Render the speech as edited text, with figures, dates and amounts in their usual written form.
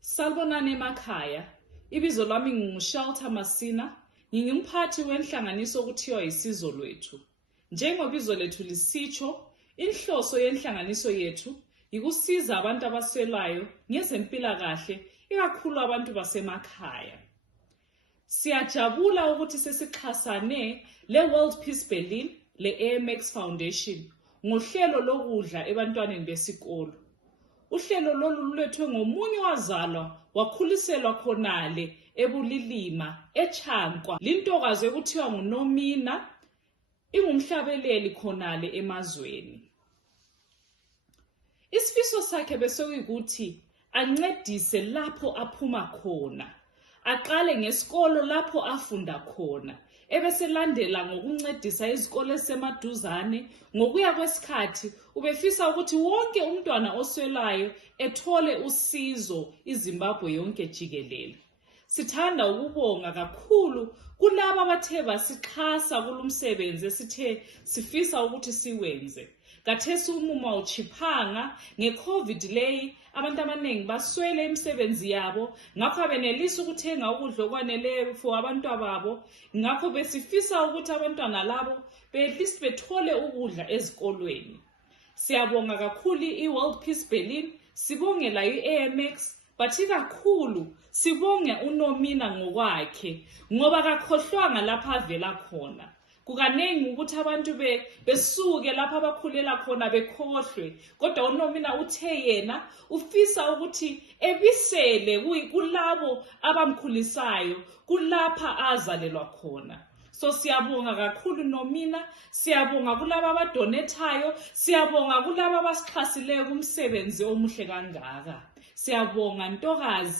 Salibonani emakhaya. Ibizo lami nginguShelter Masina. Ngingumphathi wenhlanganiso okuthiwa iSizwe Lethu. Njengoba ibizo lethu lisitsho, inhloso yenhlanganiso yethu ikusiza abantu abaswelayo ngezempilakahle, ikakhulu abantu basemakhaya. Siyajabula ukuthi sesixhasane le-World Peace Berlin, le-AMX Foundation, ngohlelo lokudla ebantwaneni besikolo. Uhlelo lolu lulethwe ngomunye wazalwa wakhuliselwa khonale eBulilima, eChankwa, lintokazi ekuthiwa nguNomina, ingumhlabeleli khonale emazweni. Isifiso sakhe besekuyikuthi ancedise lapho aphuma khona, aqale ngesikolo lapho afunda khona, ebeselandela ngokuncedisa izikole ezisemaduzane. Ngokuya kwesikhathi ubefisa ukuthi wonke umntwana oswelayo ethole usizo iZimbabwe yonke jikelele. Sithanda ukubonga kakhulu kulabo abathe basixhasa kulumsebenzi esithe sifisa ukuthi siwenze. Kathesi umuma uchiphanga ngeCovid leyi, abantu abaningi baswele imisebenzi yabo, ngakho benelisa ukuthenga ukudla okwaneleyo for abantwababo. Ngakho besifisa ukuthi abantwana labo at least bethole ukudla ezikolweni. Siyabonga kakhulu iWorld Peace Berlin, sibonge la iAMX, bathi kakhulu sibonge uNomina ngokwakhe ngoba kakhohlwanga lapha avela khona. Kukanengi ukuthi abantu besuke lapha abakhulela khona bekhohlwe, kodwa uNomina uthe yena ufisa ukuthi ebisele kulabo abamkhulisayo kulapha azalelwa khona. So siyabonga kakhulu Nomina, siyabonga kulabo abadonethayo, siyabonga kulabo abasixhasileyo kumsebenzi omuhle kangaka. Siyabonga ntokazi.